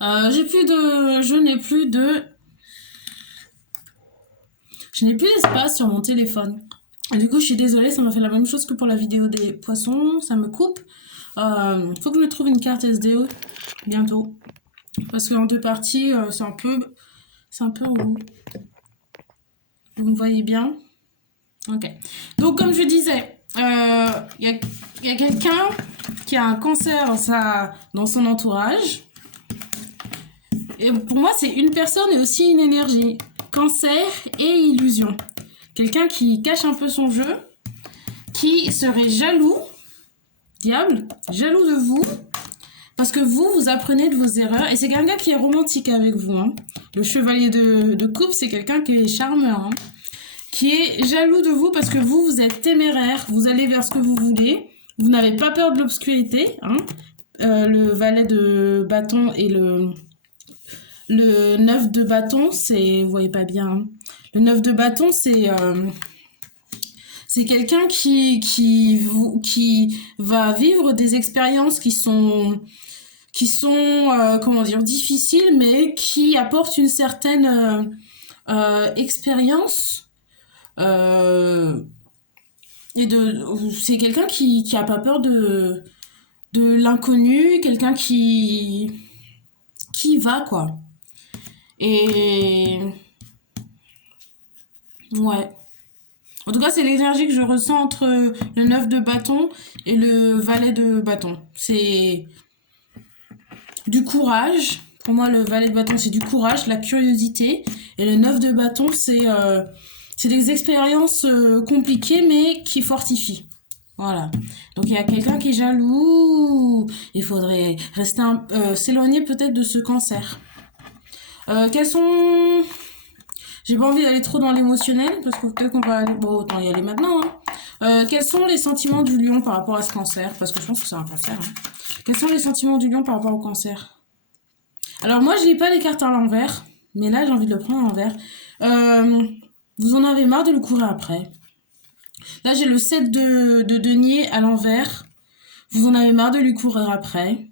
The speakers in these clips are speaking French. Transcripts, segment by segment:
Je n'ai plus d'espace sur mon téléphone. Et du coup, je suis désolée, ça m'a fait la même chose que pour la vidéo des poissons. Ça me coupe. Faut que je me trouve une carte SDO bientôt. Parce qu'en deux parties, c'est un peu relou. Vous me voyez bien? Ok. Donc, comme je disais, il y a quelqu'un qui a un cancer dans son entourage. Et pour moi, c'est une personne et aussi une énergie. Cancer et illusion. Quelqu'un qui cache un peu son jeu, qui serait jaloux, diable, jaloux de vous, parce que vous apprenez de vos erreurs. Et c'est quelqu'un qui est romantique avec vous. Hein. Le chevalier de coupe, c'est quelqu'un qui est charmeur. Hein. Qui est jaloux de vous parce que vous êtes téméraire, vous allez vers ce que vous voulez, vous n'avez pas peur de l'obscurité. Hein. Le valet de bâton et le 9 de bâton, c'est... Vous voyez pas bien. Hein. Le 9 de bâton, c'est quelqu'un qui va vivre des expériences qui sont comment dire, difficiles, mais qui apportent une certaine expérience. Et c'est quelqu'un qui a pas peur de l'inconnu, quelqu'un qui va, quoi. Et ouais. En tout cas, c'est l'énergie que je ressens entre le 9 de bâton et le valet de bâton. C'est du courage. Pour moi, le valet de bâton, c'est du courage, la curiosité. Et le 9 de bâton, c'est des expériences compliquées, mais qui fortifient. Voilà. Donc, il y a quelqu'un qui est jaloux. Il faudrait rester s'éloigner peut-être de ce cancer. Quels sont... J'ai pas envie d'aller trop dans l'émotionnel, parce que peut-être qu'on va aller... Bon, autant y aller maintenant. Hein. Quels sont les sentiments du lion par rapport à ce cancer? Parce que je pense que c'est un cancer. Hein. Quels sont les sentiments du lion par rapport au cancer? Alors moi, je lis pas les cartes à l'envers, mais là, j'ai envie de le prendre à l'envers. Vous en avez marre de le courir après. Là, j'ai le 7 de denier à l'envers. Vous en avez marre de lui courir après.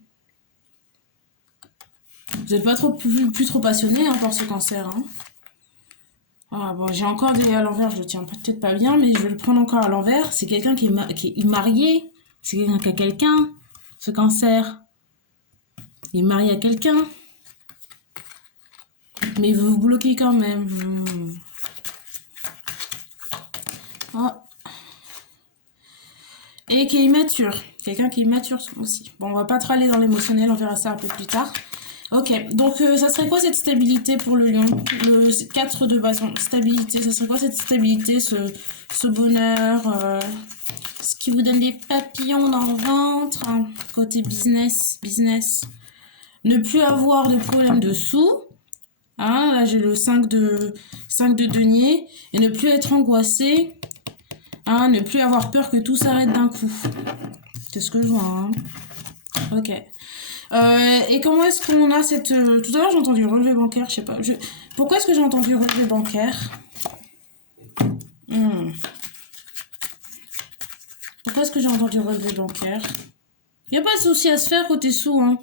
Vous n'êtes pas plus trop passionné hein, par ce cancer. Hein. Ah, bon, j'ai encore des à l'envers, je le tiens peut-être pas bien, mais je vais le prendre encore à l'envers. C'est quelqu'un qui est marié. C'est quelqu'un qui a quelqu'un. Ce cancer, il est marié à quelqu'un. Mais vous vous bloquez quand même. Oh. Et qui est immature. Quelqu'un qui est immature aussi. Bon, on va pas trop aller dans l'émotionnel, on verra ça un peu plus tard. Ok, donc ça serait quoi cette stabilité pour le lion? Le 4 de bâton, stabilité, ça serait quoi cette stabilité, ce bonheur, ce qui vous donne des papillons dans le ventre, hein, côté business. Ne plus avoir de problème de sous. Hein, là j'ai le 5 de denier. Et ne plus être angoissé. Hein, ne plus avoir peur que tout s'arrête d'un coup. C'est ce que je vois. Hein. Ok. Et comment est-ce qu'on a cette... Tout à l'heure, j'ai entendu relevé bancaire, je sais pas. Pourquoi est-ce que j'ai entendu relevé bancaire Pourquoi est-ce que j'ai entendu relevé bancaire? Il n'y a pas de souci à se faire côté sous. Hein.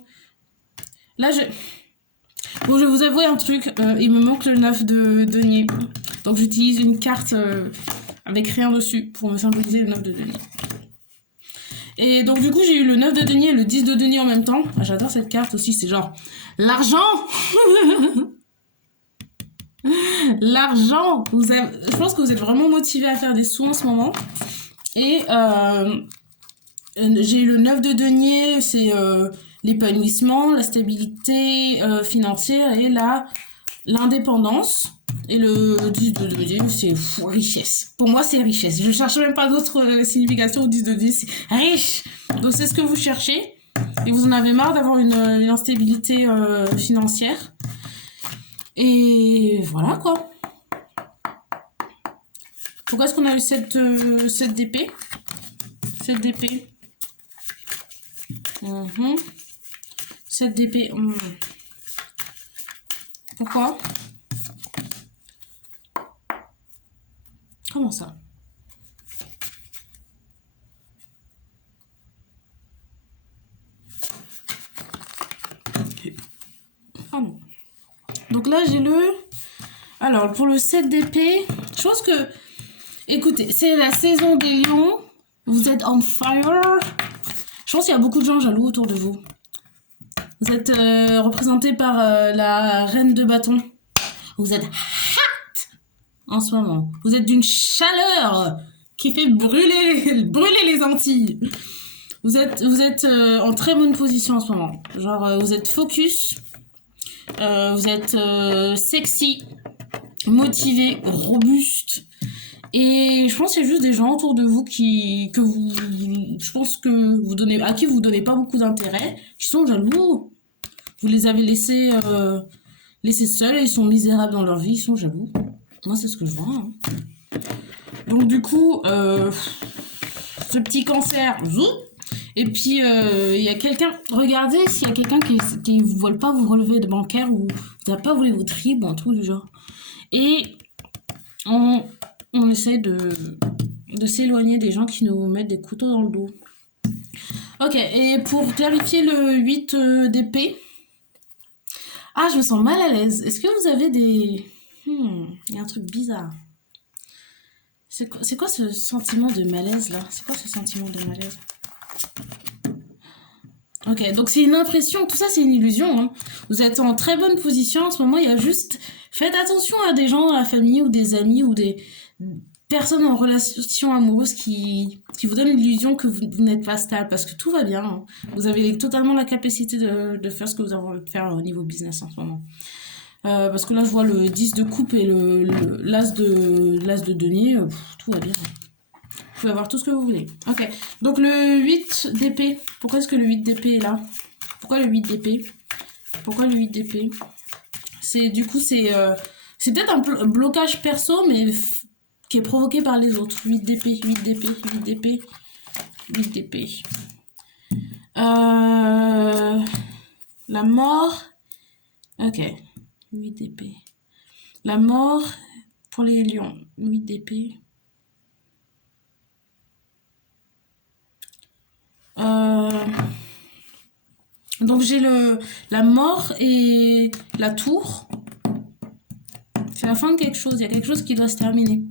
Là, bon, je vais vous avouer un truc. Il me manque le 9 de denier. Donc, j'utilise une carte avec rien dessus pour me symboliser le 9 de denier. Et donc du coup j'ai eu le 9 de denier et le 10 de denier en même temps. Ah, j'adore cette carte aussi, c'est genre l'argent. L'argent. Je pense que vous êtes vraiment motivé à faire des sous en ce moment. Et j'ai eu le 9 de denier, c'est l'épanouissement, la stabilité financière et l'indépendance. Et le 10 de denier, c'est richesse. Pour moi, c'est richesse. Je ne cherche même pas d'autres significations au 10 de denier, c'est riche. Donc, c'est ce que vous cherchez. Et vous en avez marre d'avoir une instabilité financière. Et voilà, quoi. Pourquoi est-ce qu'on a eu cette d'épée? Cette d'épée. 7 d'épée. Pourquoi? Comment ça? Donc là, j'ai le... Alors, pour le 7 d'épée, je pense que... Écoutez, c'est la saison des lions. Vous êtes on fire. Je pense qu'il y a beaucoup de gens jaloux autour de vous. Vous êtes représenté par la reine de bâton. Vous êtes hot en ce moment. Vous êtes d'une chaleur qui fait brûler les Antilles. Vous êtes en très bonne position en ce moment. Genre, vous êtes focus. Vous êtes sexy, motivé, robuste. Et je pense qu'il y a juste des gens autour de vous je pense que à qui vous donnez pas beaucoup d'intérêt, qui sont jaloux. Vous les avez laissés seuls et ils sont misérables dans leur vie, ils sont jaloux. Moi, c'est ce que je vois. Hein. Donc, du coup, ce petit cancer, zou. Et puis, il y a quelqu'un, regardez s'il y a quelqu'un qui ne veut pas vous relever de bancaire ou vous n'avez pas voulu vos tribes ou un truc du genre. Et on essaie de s'éloigner des gens qui nous mettent des couteaux dans le dos. Ok, et pour clarifier le 8 d'épée, ah, je me sens mal à l'aise. Est-ce que vous avez des... il y a un truc bizarre. C'est quoi ce sentiment de malaise là? C'est quoi ce sentiment de malaise? Ok, donc c'est une impression, tout ça c'est une illusion. Hein. Vous êtes en très bonne position en ce moment, il y a juste... Faites attention à des gens dans la famille ou des amis ou des personnes en relation amoureuse qui vous donnent l'illusion que vous n'êtes pas stable parce que tout va bien. Hein. Vous avez totalement la capacité de faire ce que vous avez envie de faire au niveau business en ce moment. Parce que là je vois le 10 de coupe et l'as de denier, tout va bien. Vous pouvez avoir tout ce que vous voulez. Ok, donc le 8 d'épée. Pourquoi est-ce que le 8 d'épée est là? Pourquoi le 8 d'épée? Pourquoi le 8 d'épée? Du coup, c'est peut-être un blocage perso, mais qui est provoqué par les autres. 8 d'épée, 8 d'épée, 8 d'épée, 8 d'épée. La mort. Ok, 8 d'épée. La mort pour les lions. 8 d'épée. Donc j'ai la mort et la tour. C'est la fin de quelque chose. Il y a quelque chose qui doit se terminer.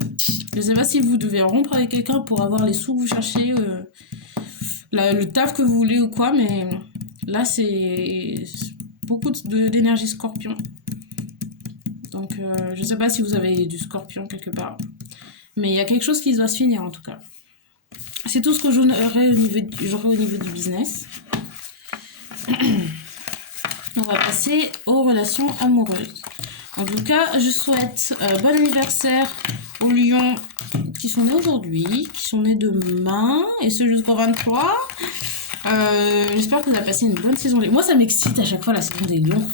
Je ne sais pas si vous devez rompre avec quelqu'un pour avoir les sous que vous cherchez, le taf que vous voulez ou quoi, mais là c'est beaucoup d'énergie scorpion. Donc je ne sais pas si vous avez du scorpion quelque part. Mais il y a quelque chose qui doit se finir en tout cas. C'est tout ce que j'aurais au niveau du business. On va passer aux relations amoureuses. En tout cas, je souhaite bon anniversaire aux lions qui sont nés aujourd'hui, qui sont nés demain, et ce jusqu'au 23. J'espère que vous avez passé une bonne saison. Moi, ça m'excite à chaque fois la saison des lions.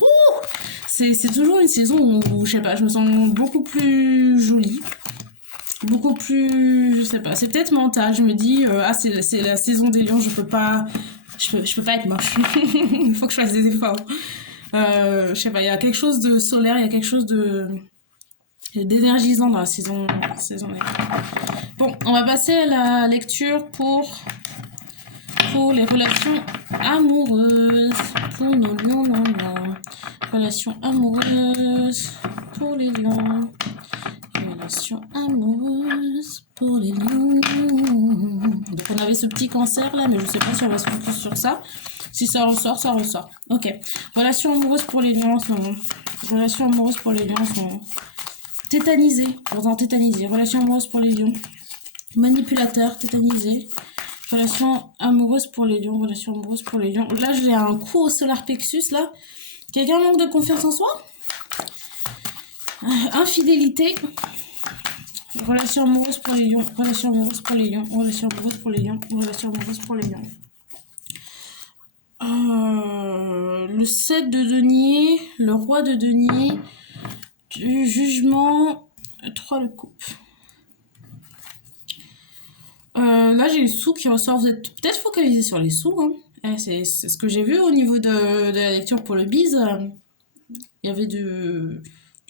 C'est toujours une saison où, je sais pas, je me sens beaucoup plus jolie. Beaucoup plus, je sais pas, c'est peut-être mental. Je me dis, c'est la saison des lions, je peux pas être moche. Il faut que je fasse des efforts. Je sais pas, il y a quelque chose de solaire, il y a quelque chose d'énergisant dans la saison des lions. Bon, on va passer à la lecture pour les relations amoureuses. Pour nos lions, relations amoureuses pour les lions. Relations amoureuses pour les lions. Donc on avait ce petit cancer là, mais je sais pas si on va se focus sur ça. Si ça ressort, ça ressort. Ok. Relations amoureuses pour les lions en ce moment. Relations amoureuses pour les lions en ce moment. Tétanisé. Pardon, tétanisé. Relations amoureuses pour les lions. Manipulateur, tétanisé. Relations amoureuses pour les lions. Relations amoureuses pour les lions. Là, j'ai un coup au solar plexus là. Quelqu'un manque de confiance en soi? Infidélité. Relations amoureuses pour les lions. Relations amoureuses pour les lions. Relations amoureuses pour les lions. Relations amoureuses pour les lions. Le 7 de denier, le roi de denier, du jugement, 3 de coupe. Là, j'ai les sous qui ressortent. Vous êtes peut-être focalisé sur les sous. Hein. C'est ce que j'ai vu au niveau de la lecture pour le bise. Il y avait du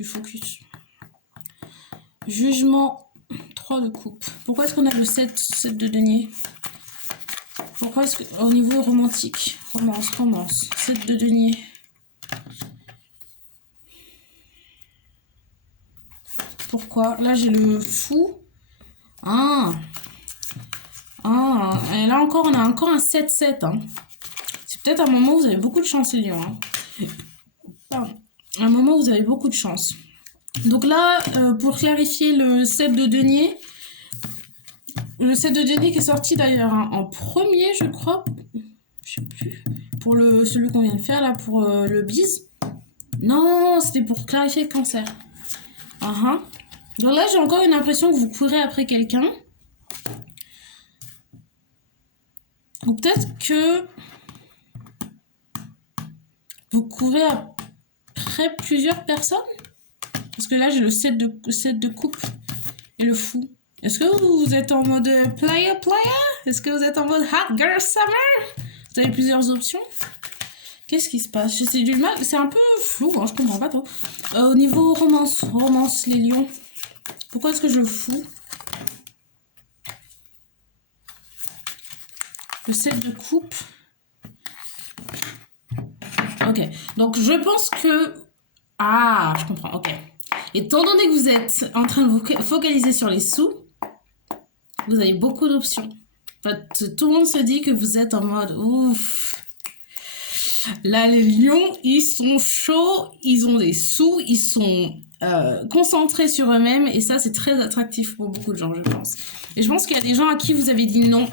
focus. Jugement, 3 de coupe. Pourquoi est-ce qu'on a le 7 de denier? Pourquoi est-ce qu'au niveau romantique, romance, 7 de denier. Pourquoi? Là, j'ai le fou. Ah. Ah. Et là encore, on a encore un 7-7. Hein. C'est peut-être un moment où vous avez beaucoup de chance, les lions. Hein. Pardon. Un moment où vous avez beaucoup de chance. Donc là, pour clarifier le 7 de denier, le 7 de denier qui est sorti d'ailleurs hein, en premier, je crois. Je sais plus. Pour celui qu'on vient de faire là, pour le bise. Non, c'était pour clarifier le cancer. Donc là, j'ai encore une impression que vous courez après quelqu'un. Ou peut-être que vous courez après plusieurs personnes. Parce que là, j'ai le 7 de coupe et le fou. Est-ce que vous êtes en mode player? Est-ce que vous êtes en mode hot girl summer? Vous avez plusieurs options. Qu'est-ce qui se passe? C'est du mal. C'est un peu flou, hein, je comprends pas trop. Au niveau romance, les lions. Pourquoi est-ce que je le fous? Le 7 de coupe. Ok. Donc, je pense que... Ah, je comprends. Ok. Étant donné que vous êtes en train de vous focaliser sur les sous, vous avez beaucoup d'options. Tout le monde se dit que vous êtes en mode ouf. Là, les lions, ils sont chauds, ils ont des sous, ils sont concentrés sur eux-mêmes. Et ça, c'est très attractif pour beaucoup de gens, je pense. Et je pense qu'il y a des gens à qui vous avez dit non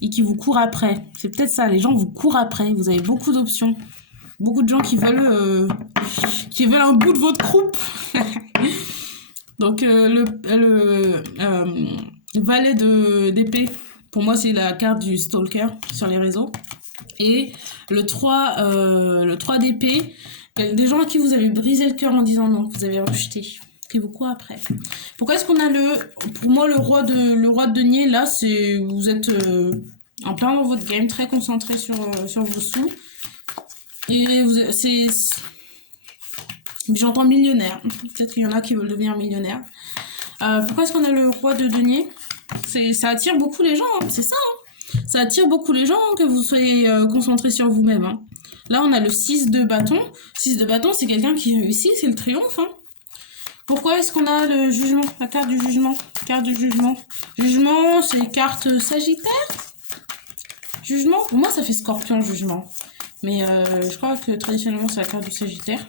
et qui vous courent après. C'est peut-être ça, les gens vous courent après. Vous avez beaucoup d'options. Beaucoup de gens qui veulent un bout de votre croupe. Donc, le valet d'épée, pour moi, c'est la carte du stalker sur les réseaux. Et le 3 d'épée, des gens à qui vous avez brisé le cœur en disant non, que vous avez rejeté, qui vous courent après. Pourquoi est-ce qu'on a pour moi, le roi de denier, là, c'est vous êtes en plein dans votre game, très concentré sur vos sous. Et j'entends millionnaire. Peut-être qu'il y en a qui veulent devenir millionnaire. Pourquoi est-ce qu'on a le roi de denier? Ça attire beaucoup les gens, hein. C'est ça. Hein. Ça attire beaucoup les gens que vous soyez concentrés sur vous-même. Hein. Là, on a le 6 de bâton. 6 de bâton, c'est quelqu'un qui réussit, c'est le triomphe. Hein. Pourquoi est-ce qu'on a le jugement? La carte du jugement. Carte du jugement. Jugement, c'est carte sagittaire. Jugement, pour moi, ça fait scorpion, jugement. Mais je crois que traditionnellement, c'est la carte du sagittaire.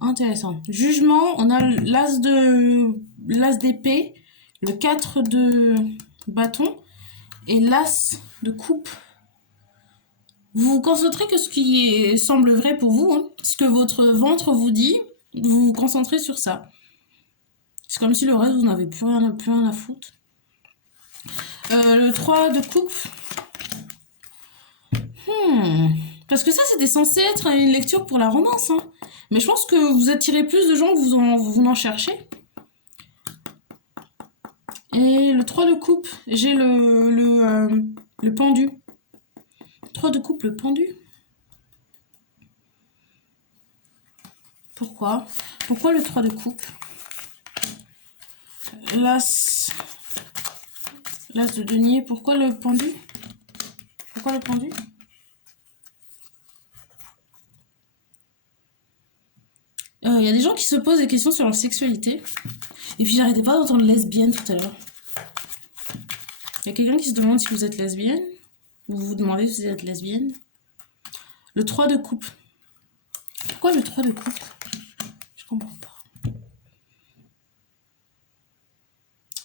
Intéressant. Jugement, on a l'as d'épée, le 4 de bâton et l'as de coupe. Vous vous concentrez que ce qui semble vrai pour vous, hein. Ce que votre ventre vous dit, vous vous concentrez sur ça. C'est comme si le reste, vous n'avez plus rien à foutre. Le 3 de coupe. Parce que ça, c'était censé être une lecture pour la romance. Hein. Mais je pense que vous attirez plus de gens que vous en cherchez. Et le 3 de coupe, j'ai le pendu. 3 de coupe, le pendu. Pourquoi? Pourquoi le 3 de coupe? L'as de denier. Pourquoi le pendu? Pourquoi le pendu? Il y a des gens qui se posent des questions sur leur sexualité. Et puis j'arrêtais pas d'entendre lesbienne tout à l'heure. Il y a quelqu'un qui se demande si vous êtes lesbienne. Ou vous vous demandez si vous êtes lesbienne. Le 3 de coupe. Pourquoi le 3 de coupe? Je comprends pas.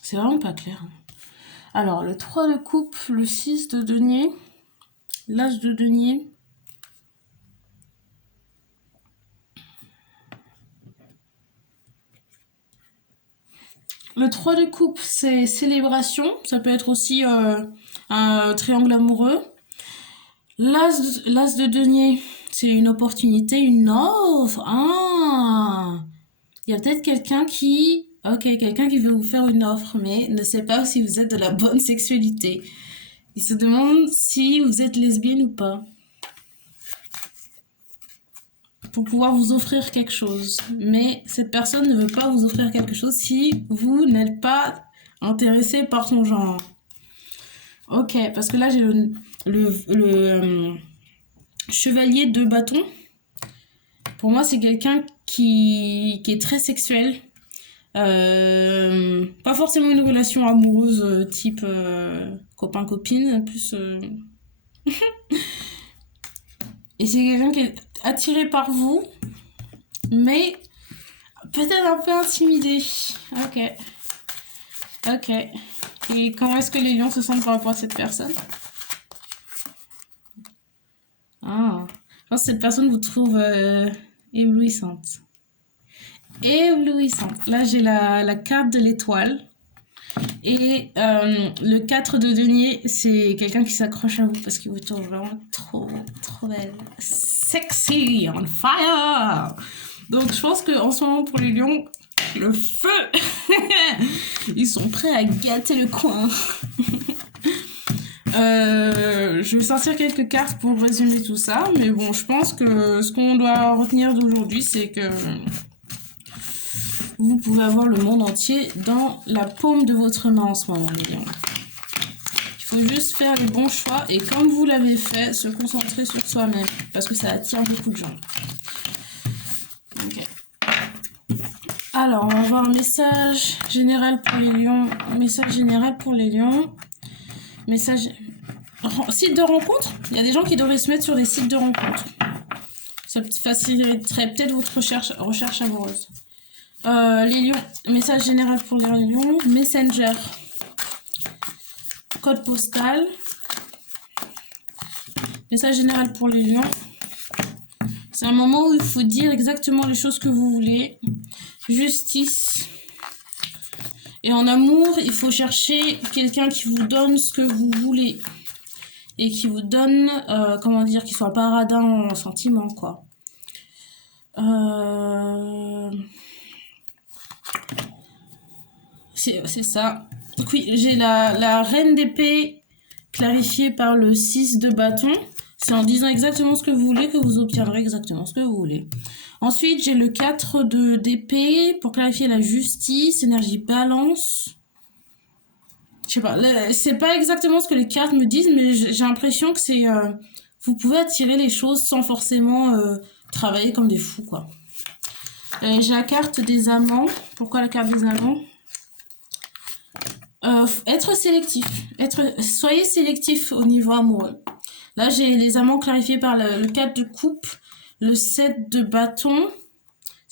C'est vraiment pas clair. Alors, le 3 de coupe, le 6 de denier, l'as de denier. Le 3 de coupe, c'est célébration. Ça peut être aussi un triangle amoureux. L'as de denier, c'est une opportunité, une offre. Il y a peut-être quelqu'un qui veut vous faire une offre, mais ne sait pas si vous êtes de la bonne sexualité. Il se demande si vous êtes lesbienne ou pas. Pour pouvoir vous offrir quelque chose. Mais cette personne ne veut pas vous offrir quelque chose si vous n'êtes pas intéressé par son genre. Ok, parce que là j'ai le chevalier de bâton. Pour moi, c'est quelqu'un qui est très sexuel. Pas forcément une relation amoureuse type copain-copine, plus... Et c'est quelqu'un qui est attiré par vous, mais peut-être un peu intimidé. Ok. Ok. Et comment est-ce que les lions se sentent par rapport à cette personne? Ah, je pense que cette personne vous trouve éblouissante. Éblouissante. Là, j'ai la carte de l'étoile. Et le 4 de denier, c'est quelqu'un qui s'accroche à vous parce qu'il vous trouve vraiment trop, trop belle. Sexy, on fire! Donc, je pense qu'en ce moment, pour les lions, le feu! Ils sont prêts à gâter le coin. Je vais sortir quelques cartes pour résumer tout ça, mais bon, je pense que ce qu'on doit retenir d'aujourd'hui, c'est que vous pouvez avoir le monde entier dans la paume de votre main en ce moment, les lions. Il faut juste faire les bons choix et comme vous l'avez fait, se concentrer sur soi-même, parce que ça attire beaucoup de gens. Ok. Alors, on va voir un message général pour les lions. Message général pour les lions. Message... Site de rencontre. Il y a des gens qui devraient se mettre sur des sites de rencontre. Ça faciliterait peut-être votre recherche amoureuse. Les lions. Message général pour les lions. Messenger. Code postal. Message général pour les lions. C'est un moment où il faut dire exactement les choses que vous voulez. Justice. Et en amour, il faut chercher quelqu'un qui vous donne ce que vous voulez. Et qui vous donne, comment dire, qui soit pas radin en sentiment, quoi. C'est ça. Donc oui, j'ai la reine d'épée clarifiée par le 6 de bâton. C'est en disant exactement ce que vous voulez que vous obtiendrez exactement ce que vous voulez. Ensuite, j'ai le 4 d'épée pour clarifier la justice, énergie balance. Je sais pas, c'est pas exactement ce que les cartes me disent, mais j'ai l'impression que c'est... vous pouvez attirer les choses sans forcément travailler comme des fous, quoi. J'ai la carte des amants. Pourquoi la carte des amants? Être sélectif. Soyez sélectif au niveau amoureux. Là, j'ai les amants clarifiés par le 4 de coupe, le 7 de bâton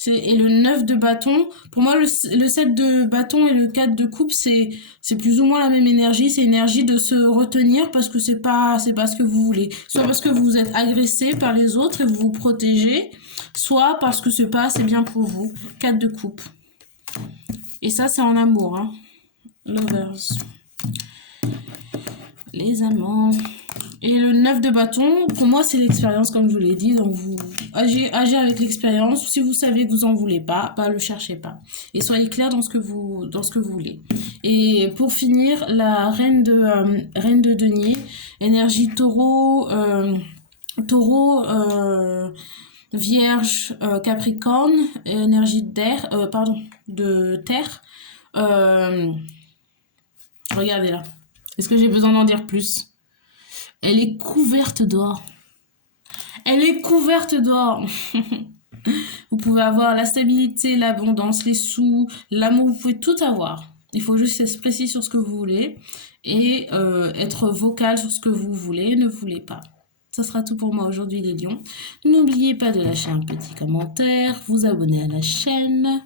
et le 9 de bâton. Pour moi, le 7 de bâton et le 4 de coupe, c'est plus ou moins la même énergie. C'est énergie de se retenir parce que c'est pas ce que vous voulez. Soit parce que vous êtes agressé par les autres et vous vous protégez, soit parce que c'est pas assez bien pour vous. 4 de coupe. Et ça, c'est en amour, hein. Lovers. Les amants. Et le 9 de bâton, pour moi, c'est l'expérience, comme je vous l'ai dit. Donc, vous agissez avec l'expérience. Si vous savez que vous en voulez pas, le cherchez pas. Et soyez clair dans ce que vous voulez. Et pour finir, la reine de denier, énergie taureau, vierge, capricorne, énergie d'air, de terre. Regardez là. Est-ce que j'ai besoin d'en dire plus? Elle est couverte d'or. Elle est couverte d'or. Vous pouvez avoir la stabilité, l'abondance, les sous, l'amour. Vous pouvez tout avoir. Il faut juste être précis sur ce que vous voulez et être vocal sur ce que vous voulez, ne voulez pas. Ça sera tout pour moi aujourd'hui, les lions. N'oubliez pas de lâcher un petit commentaire, vous abonner à la chaîne.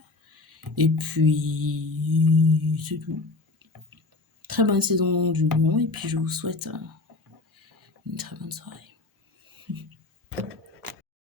Et puis, c'est tout. Très bonne saison du lion et puis je vous souhaite une très bonne soirée.